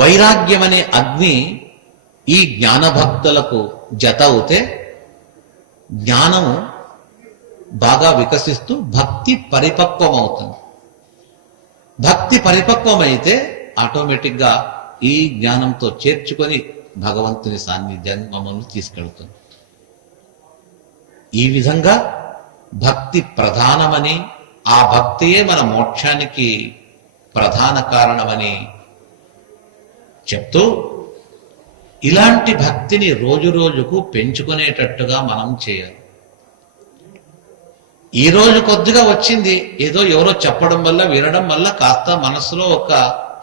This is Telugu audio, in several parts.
వైరాగ్యం అనే అగ్ని ఈ జ్ఞానభక్తులకు జత అవుతే జ్ఞానము బాగా వికసిస్తూ భక్తి పరిపక్వం అవుతుంది. భక్తి పరిపక్వమైతే ఆటోమేటిక్గా ఈ జ్ఞానంతో చేర్చుకొని భగవంతుని సాన్నిధ్యాన్ని మమ్మల్ని తీసుకెళ్తుంది. ఈ విధంగా భక్తి ప్రధానమని, ఆ భక్తియే మన మోక్షానికి ప్రధాన కారణమని చెప్తూ ఇలాంటి భక్తిని రోజు రోజుకు పెంచుకునేటట్టుగా మనం చేయాలి. ఈ రోజు కొద్దిగా వచ్చింది, ఏదో ఎవరో చెప్పడం వల్ల వినడం వల్ల కాస్త మనసులో ఒక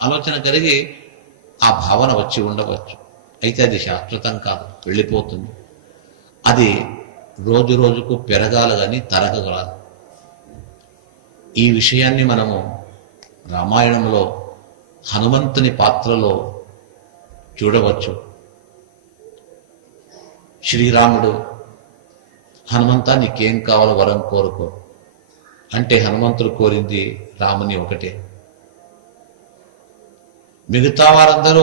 ఆలోచన కలిగి ఆ భావన వచ్చి ఉండవచ్చు. అయితే అది శాశ్వతం కాదు, వెళ్ళిపోతుంది. అది రోజు రోజుకు పెరగాలి కానీ తరగగలదు. ఈ విషయాన్ని మనము రామాయణంలో హనుమంతుని పాత్రలో చూడవచ్చు. శ్రీరాముడు హనుమంతా నీకేం కావాలో వరం కోరుకో అంటే హనుమంతుడు కోరింది రాముని ఒకటే. మిగతా వారందరూ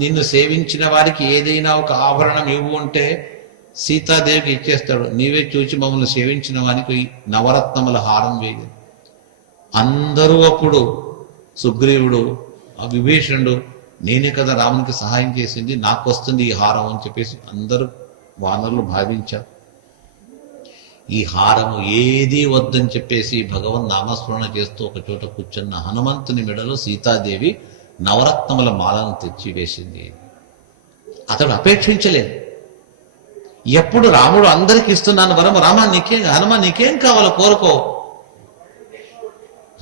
నిన్ను సేవించిన వారికి ఏదైనా ఒక ఆభరణం ఇవ్వు అంటే సీతాదేవికి ఇచ్చేస్తాడు. నీవే చూచి మమ్మల్ని సేవించిన వానికి నవరత్నముల హారం వేయదు. అందరూ అప్పుడు సుగ్రీవుడు, విభీషణుడు, నేనే కదా రామునికి సహాయం చేసింది, నాకు వస్తుంది ఈ హారం అని చెప్పేసి అందరూ వానరులు భావించారు. ఈ హారము ఏదీ వద్దని చెప్పేసి భగవన్ నామస్మరణ చేస్తూ ఒక చోట కూర్చున్న హనుమంతుని మెడలో సీతాదేవి నవరత్నముల మాలను తెచ్చి వేసింది. అతడు అపేక్షించలేదు. ఎప్పుడు రాముడు అందరికి ఇస్తున్నాను వరం, హనుమ నీకేం కావాలో కోరుకో.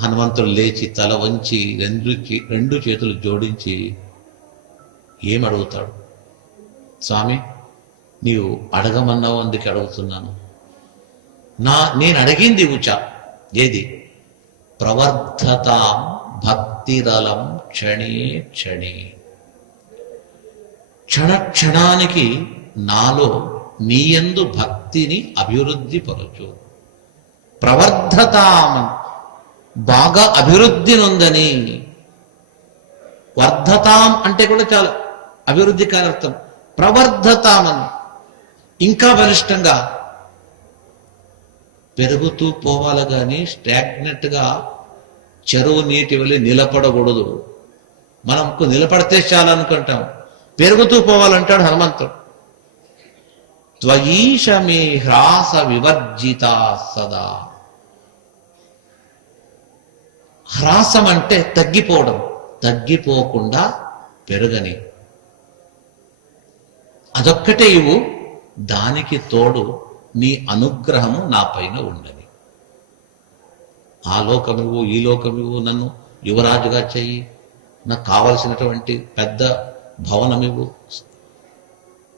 హనుమంతుడు లేచి తల వంచి రెండు చేతులు జోడించి ఏమడుగుతాడు? స్వామి, నీవు అడగమన్నావు, అందుకే అడుగుతున్నాను. నేను అడిగింది ఏది? ప్రవర్ధతాం భక్తిరలం క్షణే క్షణే. క్షణానికి నాలో నీయందు భక్తిని అభివృద్ధి పరచు. ప్రవర్ధతాం బాగా అభివృద్ధి నొందని. వర్ధతాం అంటే కూడా చాలా అభివృద్ధి కాని అర్థం. ప్రవర్ధతామని ఇంకా బలిష్టంగా పెరుగుతూ పోవాలి కానీ స్టాగ్నెట్ గా చెరువు నీటి వెళ్ళి నిలబడకూడదు. మనకు నిలబడితే చాలనుకుంటాం, పెరుగుతూ పోవాలంటాడు హనుమంతుడు. త్వయీష మే హ్రాస వివర్జిత సదా. హ్రాసం అంటే తగ్గిపోవడం, తగ్గిపోకుండా పెరగని. అదొక్కటే ఇవ్వు, దానికి తోడు నీ అనుగ్రహము నా పైన ఉండని. ఆ లోకమివ్వు, ఈ లోకమివ్వు, నన్ను యువరాజుగా చెయ్యి, నాకు కావలసినటువంటి పెద్ద భవనమివ్వు,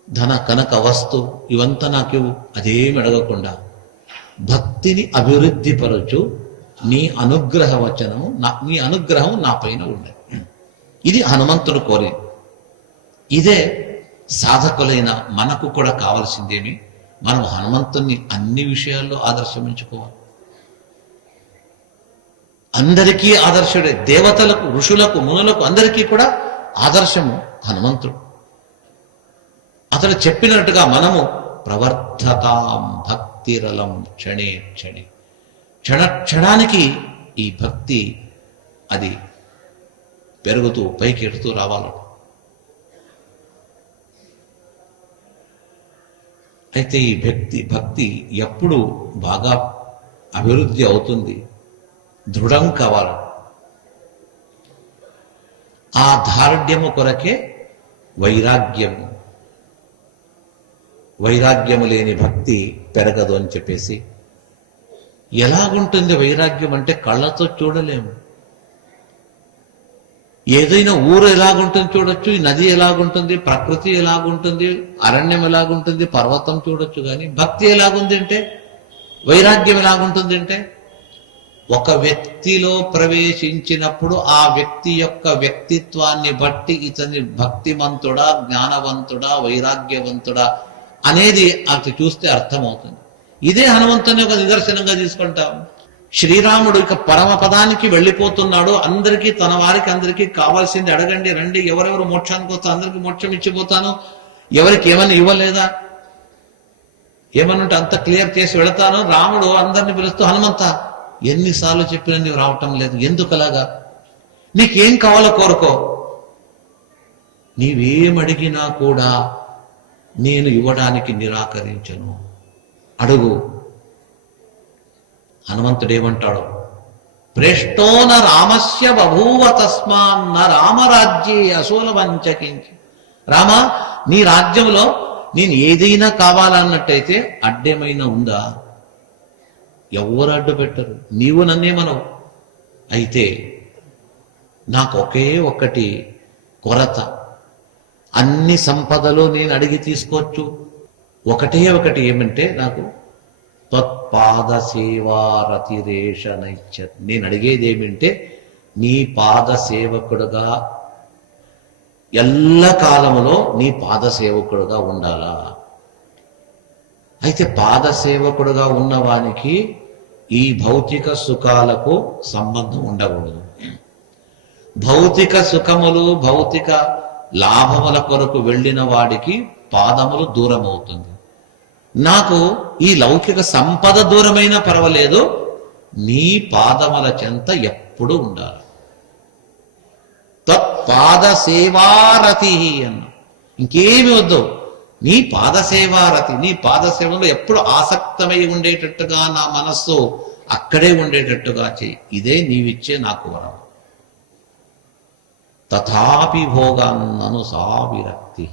ధన కనక వస్తు ఇవంతా నాకివ్వు, అదేమి అడగకుండా భక్తిని అభివృద్ధి పరచు. నీ అనుగ్రహ వచనము, నీ అనుగ్రహం నా పైన ఉండదు. ఇది హనుమంతుడు కోరేది. ఇదే సాధకులైన మనకు కూడా కావాల్సిందేమి? మనం హనుమంతుని అన్ని విషయాల్లో ఆదర్శమించుకోవాలి. అందరికీ ఆదర్శుడే. దేవతలకు, ఋషులకు, మునులకు అందరికీ కూడా ఆదర్శము హనుమంతుడు. అతడు చెప్పినట్టుగా మనము ప్రవర్ధతాం భక్తిరలం క్షణే క్షణే. క్షణానికి ఈ భక్తి అది పెరుగుతూ పైకి ఎడుతూ రావాలి. అయితే ఈ భక్తి ఎప్పుడు బాగా అభివృద్ధి అవుతుంది? దృఢం కావాలి. ఆ దారుఢ్యము కొరకే వైరాగ్యము. వైరాగ్యము లేని భక్తి పెరగదు అని చెప్పేసి. ఎలాగుంటుంది వైరాగ్యం అంటే కళ్ళతో చూడలేము. ఏదైనా ఊరు ఎలాగుంటుంది చూడొచ్చు, ఈ నది ఎలాగుంటుంది, ప్రకృతి ఎలాగుంటుంది, అరణ్యం ఎలాగుంటుంది, పర్వతం చూడొచ్చు. కానీ భక్తి ఎలాగుంది అంటే, వైరాగ్యం ఎలాగుంటుంది అంటే, ఒక వ్యక్తిలో ప్రవేశించినప్పుడు ఆ వ్యక్తి యొక్క వ్యక్తిత్వాన్ని బట్టి ఇతని భక్తిమంతుడా, జ్ఞానవంతుడా, వైరాగ్యవంతుడా అనేది అటు చూస్తే అర్థమవుతుంది. ఇదే హనుమంతుని ఒక నిదర్శనంగా తీసుకుంటాం. శ్రీరాముడు ఇక పరమపదానికి వెళ్ళిపోతున్నాడు. అందరికీ, తన వారికి అందరికీ కావాల్సింది అడగండి, రండి, ఎవరెవరు మోక్షానికి వస్తా అందరికి మోక్షం ఇచ్చిపోతాను, ఎవరికి ఏమన్నా ఇవ్వలేదా, ఏమన్నుంటే అంత క్లియర్ చేసి వెళతాను. రాముడు అందరిని పిలుస్తూ, హనుమంత ఎన్నిసార్లు చెప్పినా నీవు రావటం లేదు, ఎందుకలాగా, నీకేం కావాలో కోరుకో, నీవేమడిగినా కూడా నేను ఇవ్వడానికి నిరాకరించను, అడుగు. హనుమంతుడేమంటాడు, ప్రేష్టోన రామస్య బభూవ తస్మాన్న రామరాజ్యే అసూల వంచకించి. రామా, నీ రాజ్యంలో నేను ఏదైనా కావాలన్నట్టయితే అడ్డేమైనా ఉందా? ఎవరు అడ్డు పెట్టరు, నీవు నన్నేమనవు. అయితే నాకు ఒకే ఒక్కటి కొరత, అన్ని సంపదలు నేను అడిగి తీసుకోవచ్చు, ఒకటే ఒకటి ఏమంటే నాకు త్వత్పాద సేవారతిరేష నైత్య. నేను అడిగేది ఏమిటంటే నీ పాద సేవకుడుగా ఎల్ల కాలములో నీ పాద సేవకుడుగా ఉండాలా. అయితే పాద సేవకుడుగా ఉన్నవానికి ఈ భౌతిక సుఖాలకు సంబంధం ఉండకూడదు. భౌతిక సుఖములు భౌతిక లాభముల కొరకు వెళ్ళిన వాడికి పాదములు దూరం అవుతుంది. నాకు ఈ లౌకిక సంపద దూరమైనా పర్వాలేదు, నీ పాదముల చెంత ఎప్పుడు ఉండాలి. తత్పాద సేవారతి అన్న, ఇంకేమి వద్దు, నీ పాద సేవారతి, నీ పాద సేవలో ఎప్పుడు ఆసక్తమై ఉండేటట్టుగా నా మనస్సు అక్కడే ఉండేటట్టుగా చెయ్యి. ఇదే నీవిచ్చే నాకు వరం. తథాపి భోగాన్నను సా విరక్తి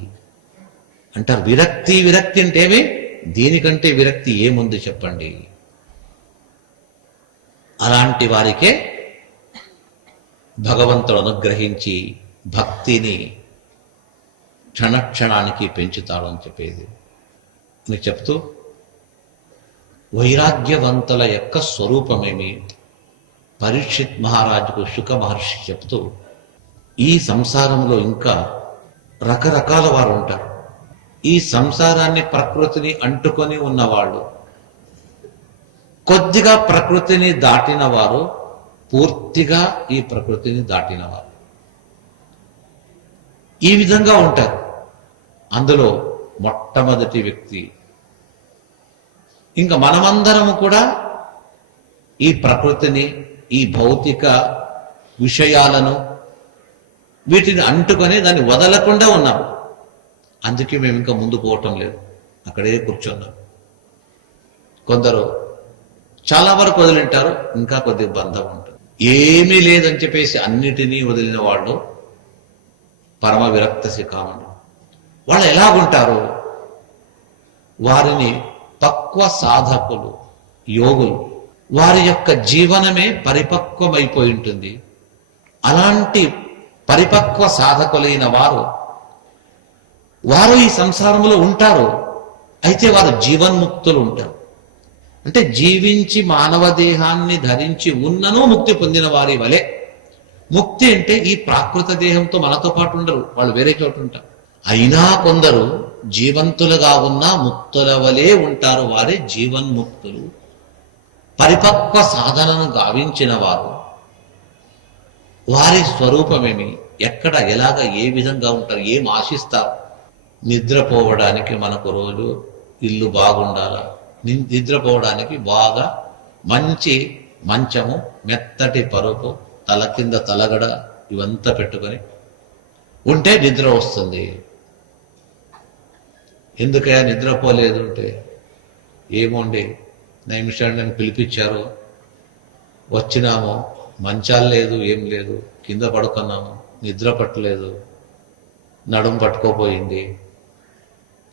అంటారు. విరక్తి విరక్తి అంటే ఏమి? దీనికంటే విరక్తి ఏముంది చెప్పండి? అలాంటి వారికే భగవంతుడు అనుగ్రహించి భక్తిని క్షణక్షణానికి పెంచుతాడు అని చెప్పేది అని చెప్తూ, వైరాగ్యవంతుల యొక్క స్వరూపమేమి పరీక్షిత్ మహారాజుకు శుక మహర్షి చెప్తూ, ఈ సంసారంలో ఇంకా రకరకాల వారు ఉంటారు. ఈ సంసారాన్ని ప్రకృతిని అంటుకొని ఉన్నవాళ్ళు, కొద్దిగా ప్రకృతిని దాటిన వారు, పూర్తిగా ఈ ప్రకృతిని దాటిన వారు, ఈ విధంగా ఉంటారు. అందులో మొట్టమొదటి వ్యక్తి, ఇంకా మనమందరము కూడా ఈ ప్రకృతిని, ఈ భౌతిక విషయాలను, వీటిని అంటుకొని దాన్ని వదలకుండా ఉన్నాం. అందుకే మేము ఇంకా ముందు పోవటం లేదు, అక్కడే కూర్చున్నాం. కొందరు చాలా వరకు వదిలింటారు, ఇంకా కొద్దిగా బంధం ఉంటుంది. ఏమీ లేదని చెప్పేసి అన్నిటినీ వదిలిన వాళ్ళు పరమ విరక్త శిఖామణులు. వాళ్ళు ఎలాగుంటారు? వారిని పక్వ సాధకులు, యోగులు, వారి యొక్క జీవనమే పరిపక్వమైపోయి ఉంటుంది. అలాంటి పరిపక్వ సాధకులైన వారు ఈ సంసారంలో ఉంటారు. అయితే వారు జీవన్ముక్తులు ఉంటారు. అంటే జీవించి మానవ దేహాన్ని ధరించి ఉన్నను ముక్తి పొందిన వారి వలె. ముక్తి అంటే ఈ ప్రాకృత దేహంతో మనతో పాటు ఉండరు, వాళ్ళు వేరే చోటు ఉంటారు. అయినా కొందరు జీవంతులుగా ఉన్న ముక్తుల వలె ఉంటారు, వారే జీవన్ముక్తులు. పరిపక్వ సాధనను గావించిన వారు, వారి స్వరూపమేమి, ఎక్కడ, ఎలాగ, ఏ విధంగా ఉంటారు, ఏం ఆశిస్తారు? నిద్రపోవడానికి మనకు రోజు ఇల్లు బాగుండాలా, నిద్రపోవడానికి బాగా మంచి మంచము, మెత్తటి పరుపు, తల కింద తలగడ, ఇవంతా పెట్టుకొని ఉంటే నిద్ర వస్తుంది. ఎందుకయ్యా నిద్రపోలేదు అంటే, ఏమోండి నైమిషాన్ని నన్ను పిలిపించారు, వచ్చినాము, మంచాలు లేదు, ఏం లేదు, కింద పడుకున్నాము, నిద్ర పట్టలేదు, నడుము పట్టుకోపోయింది,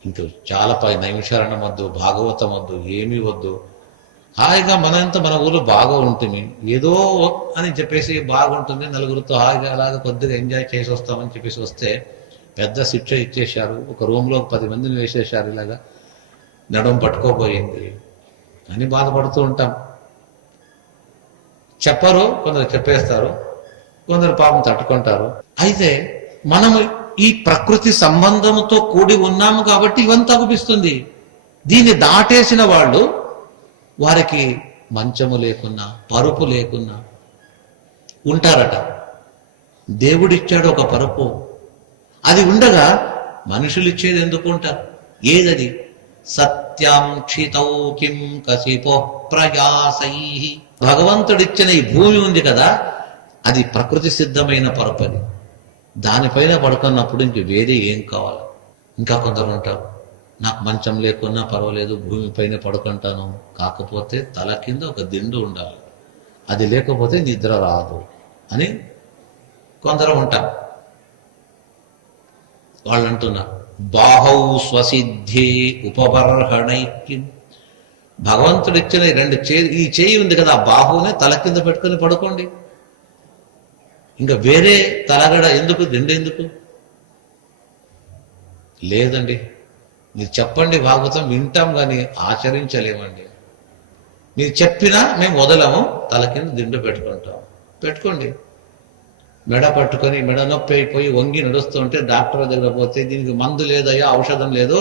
ఇంక చాలా నైమిషారణం వద్దు, భాగవతం వద్దు, ఏమీ వద్దు, హాయిగా మనంతా మన ఊళ్ళో బాగా ఉంటుంది, ఏదో అని చెప్పేసి బాగుంటుంది, నలుగురితో హాయిగా అలాగా కొద్దిగా ఎంజాయ్ చేసి వస్తామని చెప్పేసి వస్తే పెద్ద శిక్ష ఇచ్చేశారు, ఒక రూమ్లో 10 మందిని వేసేశారు, ఇలాగా నడుము పట్టుకోపోయింది అని బాధపడుతూ ఉంటాం. చెప్పరు, కొందరు చెప్పేస్తారు, కొందరు పాపం తట్టుకుంటారు. అయితే మనము ఈ ప్రకృతి సంబంధంతో కూడి ఉన్నాము కాబట్టి ఇవంతా అనిపిస్తుంది. దీన్ని దాటేసిన వాళ్ళు, వారికి మంచము లేకున్నా, పరుపు లేకున్నా ఉంటారట. దేవుడిచ్చాడు ఒక పరుపు, అది ఉండగా మనుషులు ఇచ్చేది ఎందుకు ఉంటారు? ఏదది? సత్యం క్షితౌ కిం కసిపో ప్రయాసై. భగవంతుడిచ్చిన ఈ భూమి ఉంది కదా, అది ప్రకృతి సిద్ధమైన పరుపది. దానిపైన పడుకున్నప్పుడు ఇంక వేరే ఏం కావాలి? ఇంకా కొందరు ఉంటారు, నాకు మంచం లేకున్నా పర్వాలేదు, భూమిపైన పడుకుంటాను, కాకపోతే తల కింద ఒక దిండు ఉండాలి, అది లేకపోతే నిద్ర రాదు అని కొందరు ఉంటారు. వాళ్ళు అంటున్నారు, బాహౌ స్వసిద్ధే ఉపబర్హణైక్యం. భగవంతుడిచ్చిన రెండు చేయి, ఈ చేయి ఉంది కదా, బాహువునే తల కింద పెట్టుకుని పడుకోండి, ఇంకా వేరే తలగడ ఎందుకు, దిండు ఎందుకు? లేదండి, మీరు చెప్పండి, భాగవతం వింటాం కానీ ఆచరించలేమండి. మీరు చెప్పినా మేము వదలము, తల కింద దిండు పెట్టుకుంటాం. పెట్టుకోండి. మెడ పట్టుకొని మెడ నొప్పి అయిపోయి వంగి నడుస్తుంటే డాక్టర్ దగ్గర పోతే, దీనికి మందు లేదయ్యా, ఔషధం లేదు,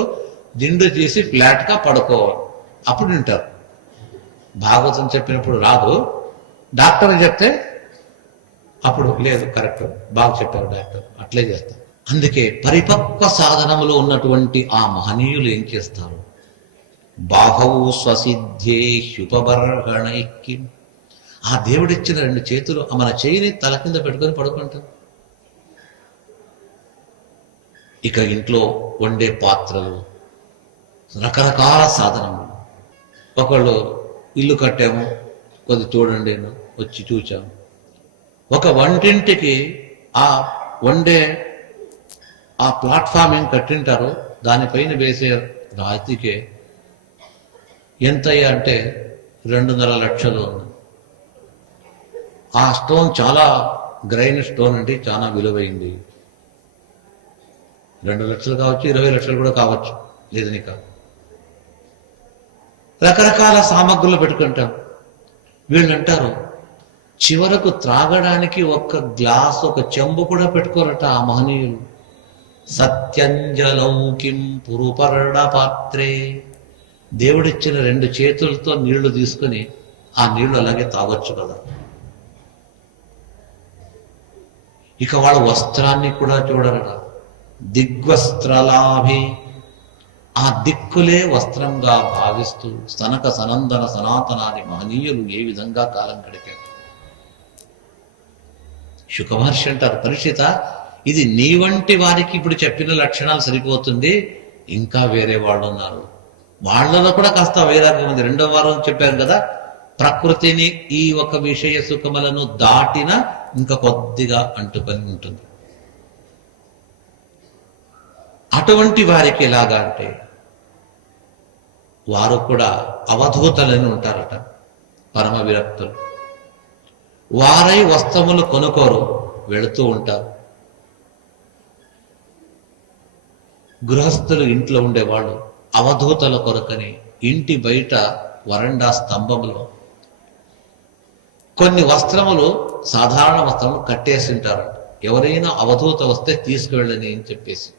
దిండు తీసి ఫ్లాట్గా పడుకోవాలి, అప్పుడు వింటారు. భాగవతం చెప్పినప్పుడు రాదు, డాక్టర్ చెప్తే అప్పుడు లేదు, కరెక్ట్, బాగా చెప్పారు డాక్టర్, అట్లే చేస్తారు. అందుకే పరిపక్వ సాధనములో ఉన్నటువంటి ఆ మహనీయులు ఏం చేస్తారు? బాహౌ స్వసిద్ధే హ్యుపబర్హణైక్యం. ఆ దేవుడిచ్చిన రెండు చేతులు, మన చేయిని తల కింద పెట్టుకొని పడుకుంటారు. ఇక ఇంట్లో వండే పాత్రలు, రకరకాల సాధనములు. ఒకళ్ళు ఇల్లు కట్టాము, కొద్ది చూడండి, వచ్చి చూచాము. ఒక వంటింటికి ఆ వండే ఆ ప్లాట్ఫామ్ ఏం కట్టింటారో దానిపైన వేసే రాతికే ఎంతయ్యా అంటే 2.5 లక్షలు ఉంది. ఆ స్టోన్ చాలా గ్రైన్ స్టోన్ అండి, చాలా విలువైంది. 2 లక్షలు కావచ్చు, 20 లక్షలు కూడా కావచ్చు, లేదని కాదు. రకరకాల సామగ్రులు పెట్టుకుంటాం. వీళ్ళు అంటారు, చివరకు త్రాగడానికి ఒక్క గ్లాస్, ఒక చెంబు కూడా పెట్టుకోరట ఆ మహనీయులు. సత్యంజలౌ కిం పురుపర్ణ పాత్రే. దేవుడిచ్చిన 2 చేతులతో నీళ్లు తీసుకుని ఆ నీళ్లు అలాగే తాగొచ్చు కదా. ఇక వాళ్ళ వస్త్రాన్ని కూడా చూడరట. దిగ్వస్త్రలాభి, ఆ దిక్కులే వస్త్రంగా భావిస్తూ సనక సనందన సనాతనాది మహనీయులు ఏ విధంగా కాలం గడిపారు. శుకమహర్షి అంటారు, పరీక్షిత, ఇది నీ వంటి వారికి ఇప్పుడు చెప్పిన లక్షణాలు సరిపోతుంది, ఇంకా వేరే వాళ్ళు ఉన్నారు, వాళ్ళలో కూడా కాస్త వైరాగ్యం ఉంది. 2వ వారం చెప్పారు కదా, ప్రకృతిని ఈ ఒక విషయ సుఖములను దాటిన ఇంకా కొద్దిగా అంటుకొని ఉంటుంది. అటువంటి వారికి ఎలాగా అంటే, వారు కూడా అవధూతలని ఉంటారట, పరమ విరక్తులు. వారై వస్త్రములు కొనుక్కోరు, వెళుతూ ఉంటారు. గృహస్థులు ఇంట్లో ఉండేవాళ్ళు అవధూతల కొరకని ఇంటి బయట వరండా స్తంభంలో కొన్ని వస్త్రములు, సాధారణ వస్త్రములు కట్టేసి ఉంటారు. ఎవరైనా అవధూత వస్తే తీసుకువెళ్ళని అని చెప్పేసి,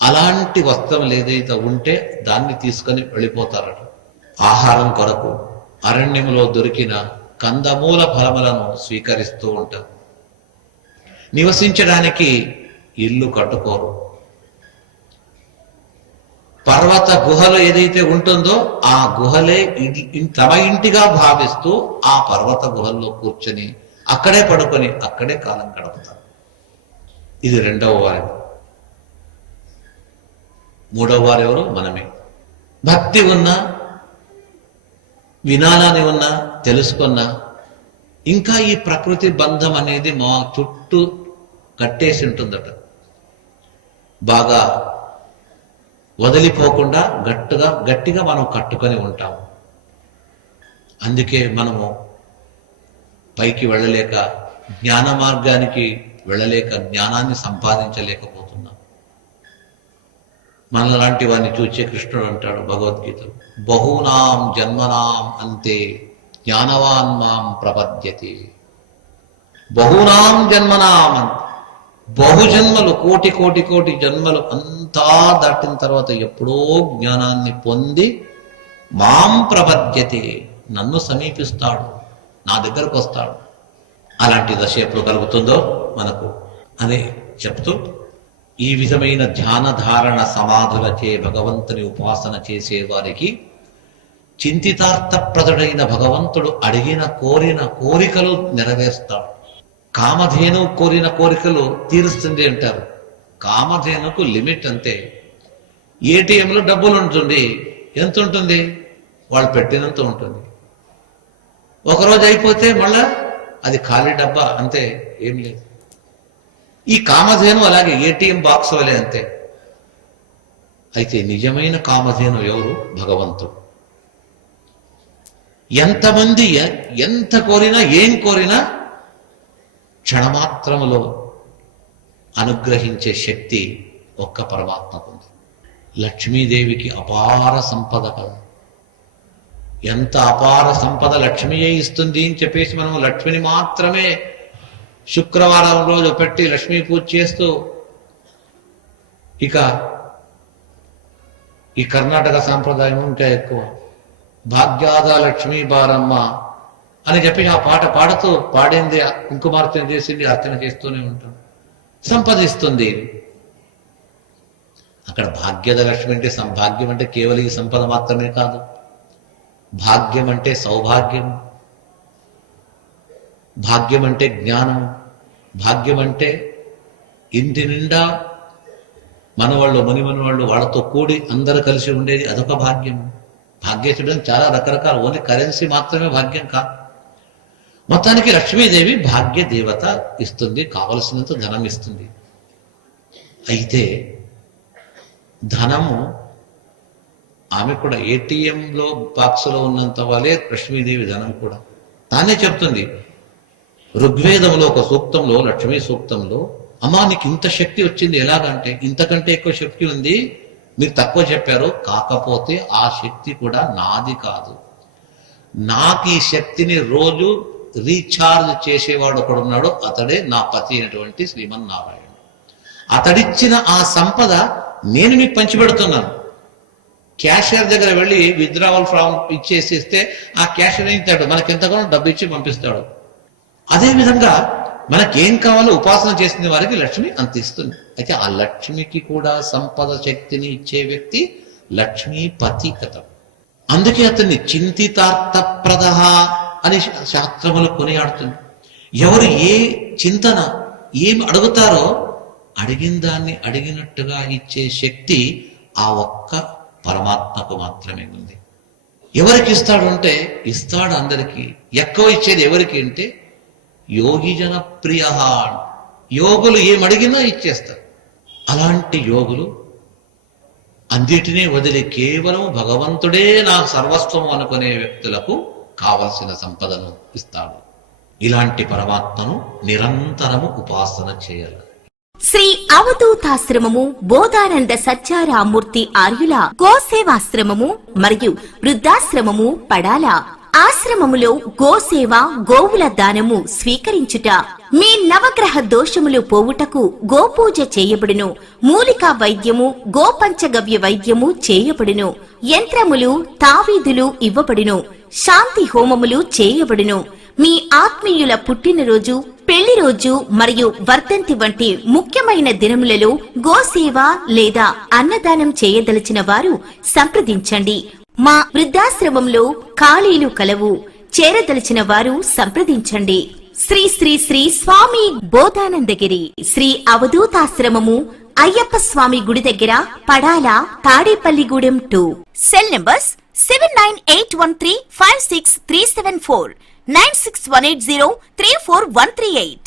అలాంటి వస్త్రములు ఏదైతే ఉంటే దాన్ని తీసుకొని వెళ్ళిపోతారట. ఆహారం కొరకు అరణ్యములో దొరికిన కందమూల ఫలములను స్వీకరిస్తూ ఉంటారు. నివసించడానికి ఇల్లు కట్టుకోరు. పర్వత గుహలు ఏదైతే ఉంటుందో ఆ గుహలే తమ ఇంటిగా భావిస్తూ ఆ పర్వత గుహల్లో కూర్చొని అక్కడే పడుకొని అక్కడే కాలం గడుపుతారు. ఇది 2వ వారం. 3వ వారు ఎవరు? మనమే. భక్తి ఉన్నా, వినాలని ఉన్నా, తెలుసుకున్నా, ఇంకా ఈ ప్రకృతి బంధం అనేది మా చుట్టూ కట్టేసి ఉంటుందట. బాగా వదిలిపోకుండా గట్టిగా మనం కట్టుకొని ఉంటాము. అందుకే మనము పైకి వెళ్ళలేక, జ్ఞాన మార్గానికి వెళ్ళలేక, జ్ఞానాన్ని సంపాదించలేకపోతున్నాం. మనలాంటి వారిని చూచే కృష్ణుడు అంటాడు భగవద్గీతలో, బహూనాం జన్మనాం అంతే జ్ఞానవాన్ మాం ప్రపద్యతే. బహూనాం జన్మనాం అంతే, బహుజన్మలు, కోటి జన్మలు అంతా దాటిన తర్వాత ఎప్పుడో జ్ఞానాన్ని పొంది మాం ప్రపద్యతే, నన్ను సమీపిస్తాడు, నా దగ్గరకు వస్తాడు. అలాంటి దశ ఎప్పుడు కలుగుతుందో మనకు అని చెప్తూ, ఈ విధమైన ధ్యాన ధారణ సమాధులచే భగవంతుని ఉపాసన చేసే వారికి చింతితార్థప్రదుడైన భగవంతుడు అడిగిన కోరిన కోరికలు నెరవేరుస్తాడు. కామధేను కోరిన కోరికలు తీరుస్తుంది అంటారు. కామధేనుకు లిమిట్ అంతే. ఏటీఎంలో డబ్బులు ఉంటుంది, ఎంత ఉంటుంది? వాళ్ళు పెట్టినంత ఉంటుంది. ఒకరోజు అయిపోతే మళ్ళా అది ఖాళీ డబ్బా, అంతే, ఏం లేదు. ఈ కామధేను అలాగే ఏటీఎం బాక్స్ వలె, అంతే. అయితే నిజమైన కామధేను ఎవరు? భగవంతుడు. ఎంతమంది ఎంత కోరినా ఏం కోరినా క్షణమాత్రములో అనుగ్రహించే శక్తి ఒక్క పరమాత్మకు ఉంది. లక్ష్మీదేవికి అపార సంపద కదా. ఎంత అపార సంపద లక్ష్మీయే ఇస్తుంది అని చెప్పేసి మనం లక్ష్మిని మాత్రమే శుక్రవారం రోజు పెట్టి లక్ష్మీ పూజ చేస్తూ, ఇక ఈ కర్ణాటక సాంప్రదాయం ఇంకా ఎక్కువ, భాగ్యాద లక్ష్మీ బారమ్మ అని చెప్పి ఆ పాట పాడుతూ పాడింది కుంకుమార్చన చేసింది, అర్చన చేస్తూనే ఉంటాం. సంపదిస్తుంది. అక్కడ భాగ్యద లక్ష్మి అంటే భాగ్యం అంటే కేవలం ఈ సంపద మాత్రమే కాదు. భాగ్యం అంటే సౌభాగ్యం, భాగ్యం అంటే జ్ఞానం, భాగ్యం అంటే ఇంటి నిండా మనవాళ్ళు మునిమనవాళ్ళు వాళ్ళతో కూడి అందరూ కలిసి ఉండేది, అదొక భాగ్యం. భాగ్యచుడం చాలా రకరకాల, ఓన్లీ కరెన్సీ మాత్రమే భాగ్యం కాదు. మొత్తానికి లక్ష్మీదేవి భాగ్య దేవత ఇస్తుంది, కావలసినంత ధనం ఇస్తుంది. అయితే ధనము ఆమె కూడా ఏటీఎంలో బాక్సులో ఉన్నంత వలే లక్ష్మీదేవి ధనం కూడా. తానే చెప్తుంది ఋగ్వేదంలో ఒక సూక్తంలో, లక్ష్మీ సూక్తంలో, అమ్మా నీకు ఇంత శక్తి వచ్చింది ఎలాగంటే, ఇంతకంటే ఎక్కువ శక్తి ఉంది, మీరు తక్కువ చెప్పారు, కాకపోతే ఆ శక్తి కూడా నాది కాదు. నాకు ఈ శక్తిని రోజు రీఛార్జ్ చేసేవాడు ఒకడున్నాడు, అతడే నా పతి అయినటువంటి శ్రీమన్నారాయణ. అతడిచ్చిన ఆ సంపద నేను మీకు పంచిపెడుతున్నాను. క్యాషియర్ దగ్గర వెళ్ళి విత్డ్రావల్ ఫామ్ ఇచ్చేసిస్తే ఆ క్యాషియర్ ఇస్తాడు, మనకెంతగానో డబ్బు ఇచ్చి పంపిస్తాడు. అదేవిధంగా మనకేం కావాలో ఉపాసన చేసిన వారికి లక్ష్మి అంత ఇస్తుంది. అయితే ఆ లక్ష్మికి కూడా సంపద శక్తిని ఇచ్చే వ్యక్తి లక్ష్మీపతి కథ. అందుకే అతన్ని చింతితార్థప్రద అని శాస్త్రములు కొనియాడుతుంది. ఎవరు ఏ చింతన ఏం అడుగుతారో అడిగిన దాన్ని అడిగినట్టుగా ఇచ్చే శక్తి ఆ ఒక్క పరమాత్మకు మాత్రమే ఉంది. ఎవరికి ఇస్తాడు అంటే ఇస్తాడు అందరికీ. ఎక్కువ ఇచ్చేది ఎవరికి అంటే యోగి జన ప్రియ. యోగులు ఏమడిగినా ఇచ్చేస్తారు. అలాంటి యోగులు అన్నిటినీ వదిలి కేవలం భగవంతుడే నా సర్వస్వం అనుకునే వ్యక్తులకు కావలసిన సంపదను ఇస్తాడు. ఇలాంటి పరమాత్మను నిరంతరము ఉపాసన చేయాలి. శ్రీ అవధూతాశ్రమము బోధానంద సత్యారామూర్తి ఆర్యుల గోసేవాశ్రమము మరియు వృద్ధాశ్రమము పడాల. ఆశ్రమములో గోసేవ, గోవుల దానము స్వీకరించుట, మీ నవగ్రహ దోషములు పోవుటకు గోపూజ చేయబడును. మూలికా వైద్యము, గోపంచగవ్య వైద్యము చేయబడును. యంత్రములు, తావీదులు ఇవ్వబడును. శాంతి హోమములు చేయబడును. మీ ఆత్మీయుల పుట్టినరోజు, పెళ్లి రోజు మరియు వర్ధంతి వంటి ముఖ్యమైన దినములలో గోసేవ లేదా అన్నదానం చేయదలిచిన వారు సంప్రదించండి. మా వృద్ధాశ్రమంలో ఖాళీలు కలవు. చేరదలిచిన వారు సంప్రదించండి. శ్రీ శ్రీ శ్రీ స్వామి బోధానందగిరి శ్రీ అవధూతాశ్రమము, అయ్యప్ప స్వామి గుడి దగ్గర, పడాల, తాడేపల్లిగూడెం 2. Cell numbers 7981356374, 9618034 138.